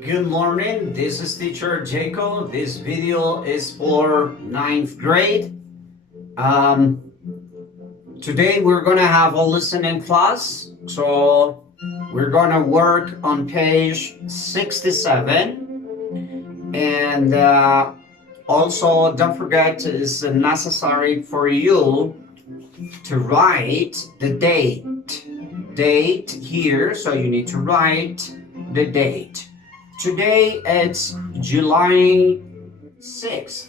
Good morning, this is teacher Jacob. This video is for ninth grade. Um, Today we're gonna have a listening class. So we're gonna work on page 67. And also don't forget it's necessary for you to write the date here. So you need to write the date. Today it's July 6th,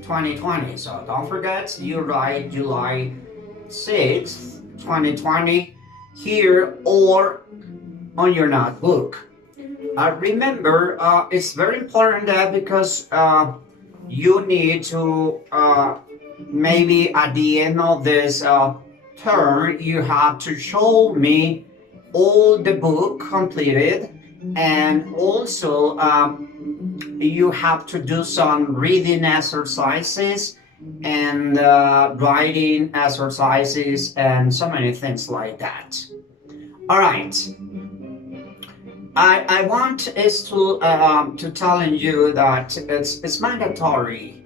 2020. So don't forget you write July 6th, 2020 here or on your notebook. Remember, it's very important that because you need to maybe at the end of this term you have to show me all the book completed, and also you have to do some reading exercises and writing exercises and so many things like that. All right. I want is to telling you that it's mandatory,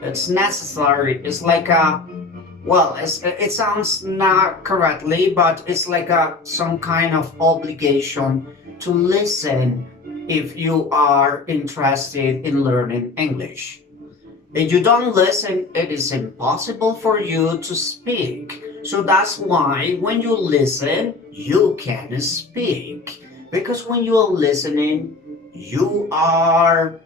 it's necessary. It's like a well, it sounds not correctly, but it's like a some kind of obligation to listen if you are interested in learning English. If you don't listen, it is impossible for you to speak. So that's why when you listen, you can speak. Because when you are listening, you are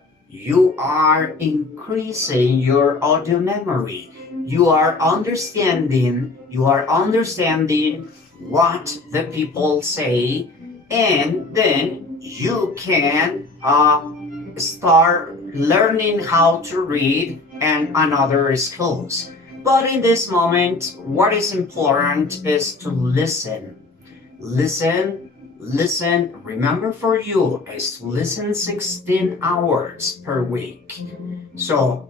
increasing your audio memory. You are understanding what the people say, and then you can start learning how to read and another skills. But in this moment, what is important is to listen. Listen. Remember, for you is to listen 16 hours per week. So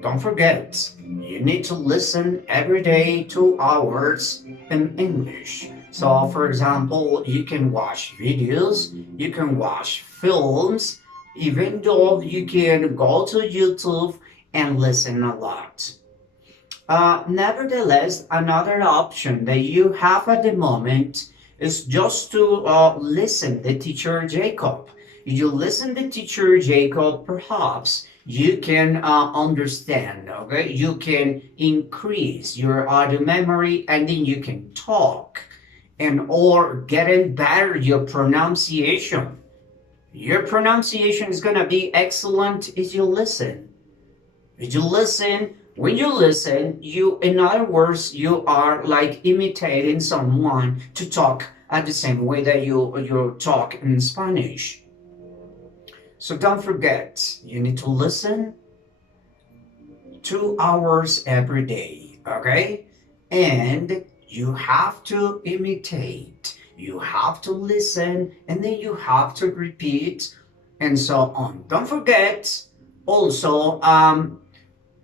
don't forget, you need to listen every day 2 hours in English. So, for example, you can watch videos, you can watch films, even though you can go to YouTube and listen a lot. Nevertheless, another option that you have at the moment is just to listen the teacher Jacob. If you listen the teacher Jacob, perhaps you can understand, okay? You can increase your audio memory, and then you can talk and or getting better your pronunciation. Your pronunciation is gonna be excellent if you listen. If you listen, when you listen, in other words, you are like imitating someone to talk at the same way that you talk in Spanish. So don't forget, you need to listen 2 hours every day, okay? And you have to imitate, you have to listen, and then you have to repeat, and so on. Don't forget, also,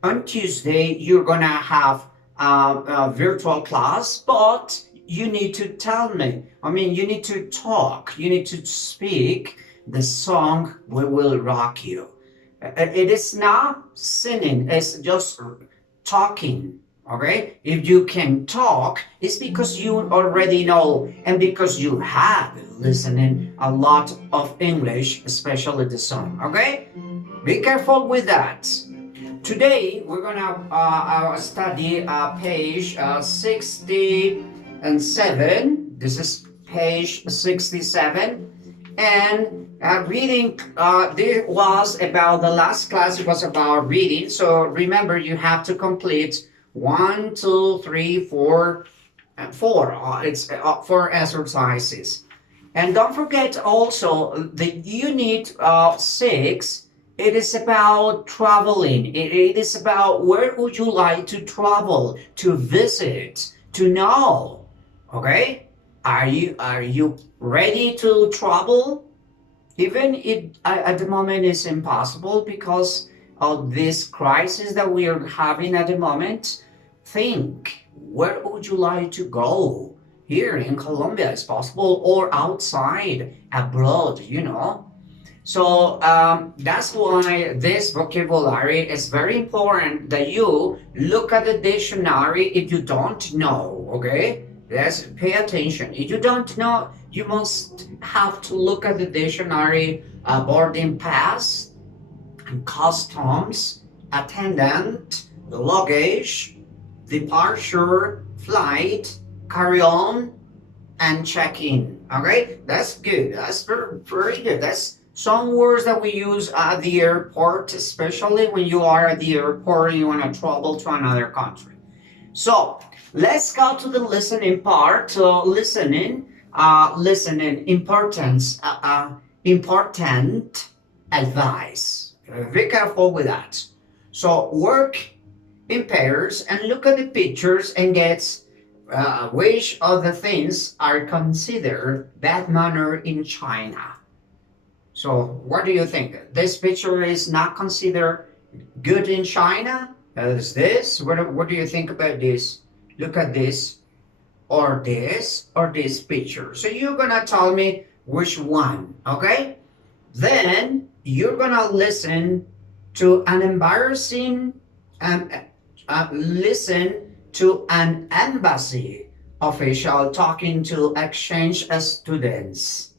on Tuesday, you're gonna have a virtual class, but you need to tell me. I mean, you need to talk, you need to speak the song We Will Rock You. It is not singing, it's just talking. Okay? If you can talk, it's because you already know and because you have listening a lot of English, especially the song. Okay? Be careful with that. Today we're gonna study page 67. This is page 67, and reading. This was about the last class. It was about reading. So remember, you have to complete 1, 2, 3, 4, and 4. It's 4 exercises, and don't forget also the unit 6. It is about traveling. It is about where would you like to travel, to visit, to know. Okay? Are you ready to travel? Even if at the moment it's impossible because of this crisis that we are having at the moment, think, where would you like to go? Here in Colombia is possible, or outside, abroad, So that's why this vocabulary is very important that you look at the dictionary if you don't know, okay? Let's pay attention. If you don't know, you must have to look at the dictionary, boarding pass, customs, attendant, luggage, departure, flight, carry on, and check in. Okay, that's good. That's very, very good. That's some words that we use at the airport, especially when you are at the airport and you want to travel to another country. So let's go to the listening part. So listening, importance, important advice. Be careful with that. So work in pairs and look at the pictures and get which of the things are considered bad manner in China. So what do you think? This picture is not considered good in China? Is this? What do you think about this? Look at this, or this picture. So you're gonna tell me which one, okay? Then you're gonna listen to an embarrassing, um, listen to an embassy official talking to exchange students.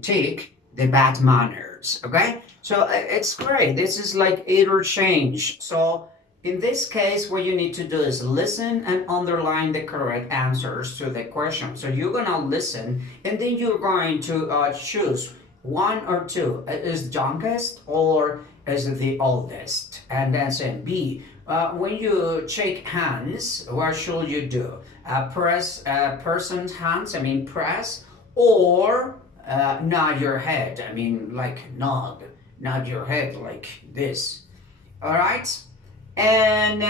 Tick the bad manners, okay? So it's great. This is like interchange. So in this case, what you need to do is listen and underline the correct answers to the question. So you're gonna listen and then you're going to choose one or two. Is youngest or is the oldest? And then say B. When you shake hands, what should you do? Press person's hands, press, or nod your head. Like nod your head like this. All right, and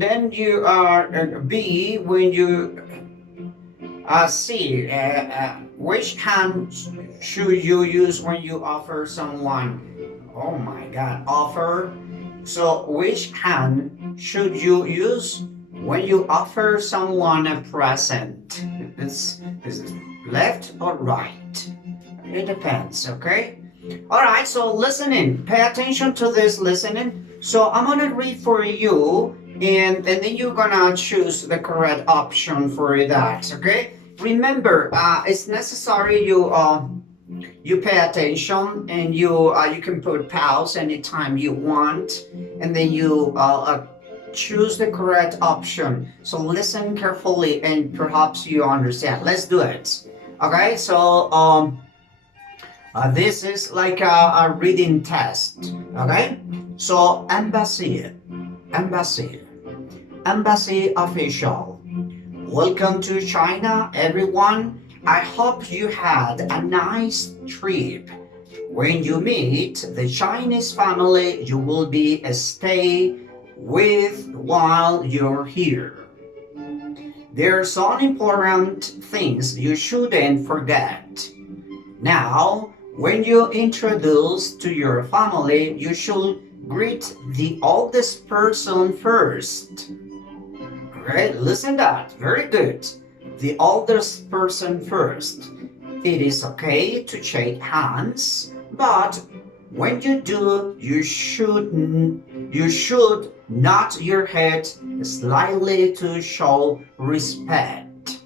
then you are B when you C. Which hand should you use when you offer someone? Oh my God, offer. So which hand should you use when you offer someone a present? Is it left or right? It depends, okay? All right, so listening. Pay attention to this listening. So I'm gonna read for you, and then you're gonna choose the correct option for that, okay? Remember, it's necessary you pay attention, and you can put pause anytime you want, and then you choose the correct option. So listen carefully and perhaps you understand. Let's do it. Okay, so this is like a reading test. Okay, so embassy official. Welcome to China, everyone. I hope you had a nice trip. When you meet the Chinese family, you will be stay with while you're here. There are some important things you shouldn't forget. Now, when you introduce to your family, you should greet the oldest person first. Alright, listen that. Very good. The oldest person first. It is okay to shake hands, but when you do, you should nod your head slightly to show respect.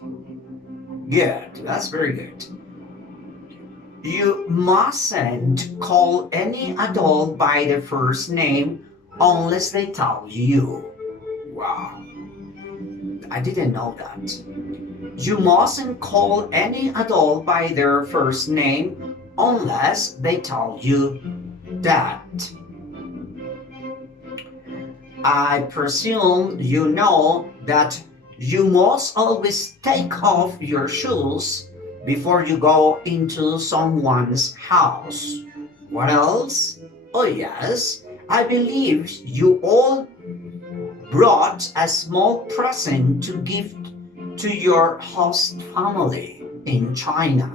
Good, that's very good. You mustn't call any adult by their first name unless they tell you. Wow, I didn't know that. You mustn't call any adult by their first name unless they tell you that. I presume you know that you must always take off your shoes before you go into someone's house. What else? Oh yes, I believe you all brought a small present to give to your host family in China.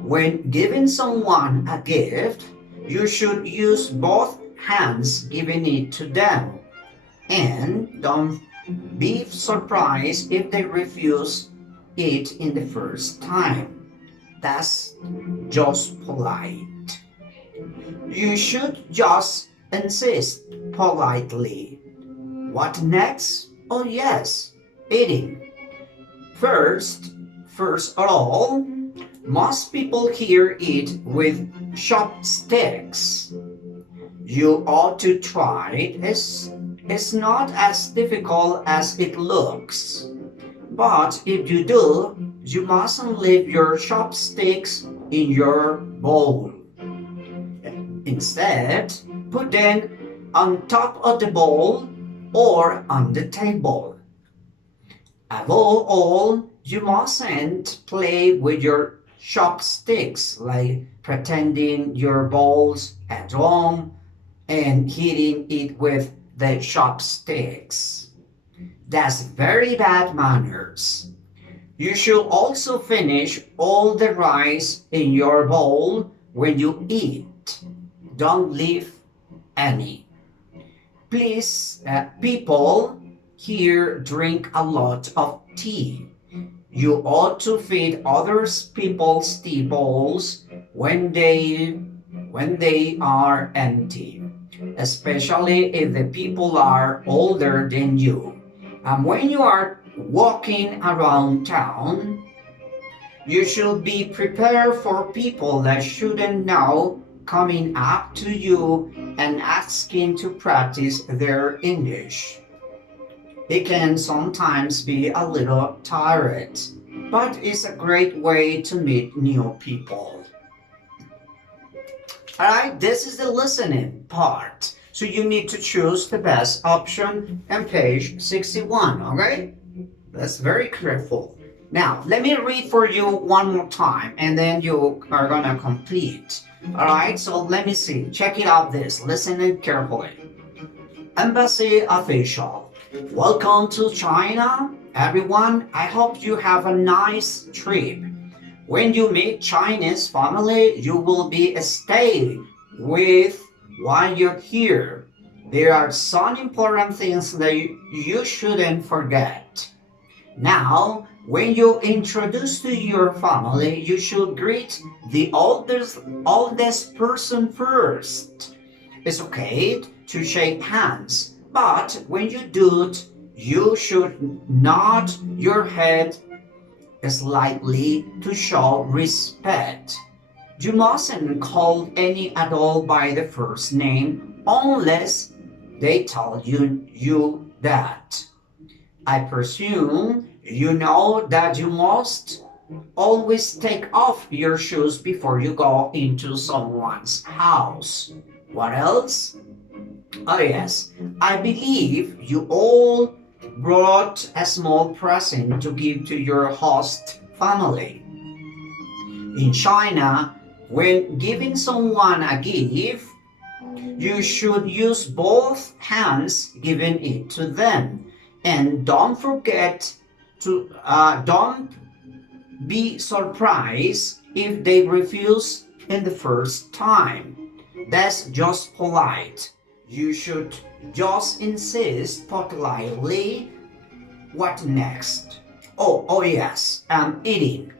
When giving someone a gift, you should use both hands giving it to them. And don't be surprised if they refuse it in the first time. That's just polite. You should just insist politely. What next? Oh yes, eating. First, first of all, most people here eat with chopsticks. You ought to try it. It's not as difficult as it looks. But if you do, you mustn't leave your chopsticks in your bowl. Instead, put them on top of the bowl or on the table. Above all, you mustn't play with your chopsticks, like pretending your bowl's at home and hitting it with the chopsticks. That's very bad manners. You should also finish all the rice in your bowl when you eat. Don't leave any. Please, people here drink a lot of tea. You ought to feed other people's tea bowls when they are empty, especially if the people are older than you. And when you are walking around town, you should be prepared for people that shouldn't know coming up to you and asking to practice their English. It can sometimes be a little tired, but it's a great way to meet new people. Alright, this is the listening part. So you need to choose the best option on page 61, okay? That's very careful. Now, let me read for you one more time and then you are gonna complete. Alright, so let me see. Check it out this. Listen carefully. Embassy official. Welcome to China, everyone. I hope you have a nice trip. When you meet Chinese family, you will be staying with while you're here. There are some important things that you shouldn't forget. Now, when you introduce to your family, you should greet the oldest person first. It's okay to shake hands, but when you do it, you should nod your head slightly to show respect. You mustn't call any adult by the first name unless they tell you that. I presume you know that you must always take off your shoes before you go into someone's house. What else? Oh yes, I believe you all brought a small present to give to your host family. In China, when giving someone a gift, you should use both hands giving it to them. And don't forget to don't be surprised if they refuse in the first time. That's just polite. You should just insist politely. What next? Oh yes, eating.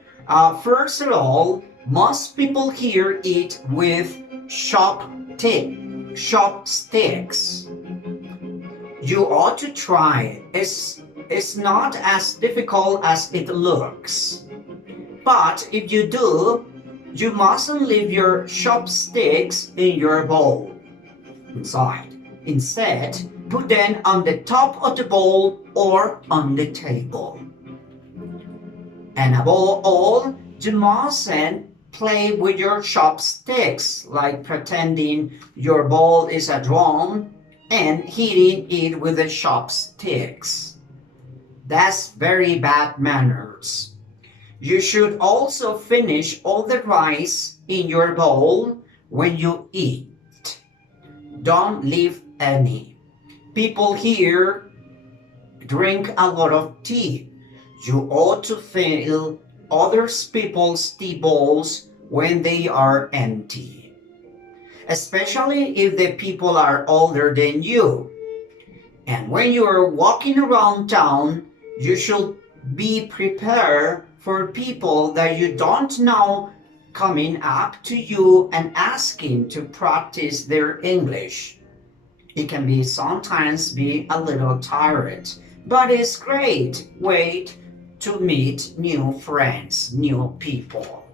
First of all, most people here eat with chopsticks. You ought to try it. It's not as difficult as it looks. But if you do, you mustn't leave your chopsticks in your bowl inside. Instead, put them on the top of the bowl or on the table. And above all, you mustn't play with your chopsticks, like pretending your bowl is a drum and hitting it with the chopsticks. That's very bad manners. You should also finish all the rice in your bowl when you eat. Don't leave any. People here drink a lot of tea. You ought to fill other people's tea bowls when they are empty, especially if the people are older than you. And when you are walking around town, you should be prepared for people that you don't know coming up to you and asking to practice their English. It can be sometimes be a little tired, but it's great way to meet new friends, new people.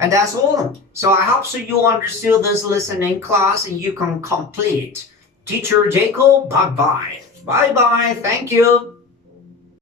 And that's all. So I hope so you understood this listening class and you can complete. Teacher Jacob, bye bye. Bye bye. Thank you.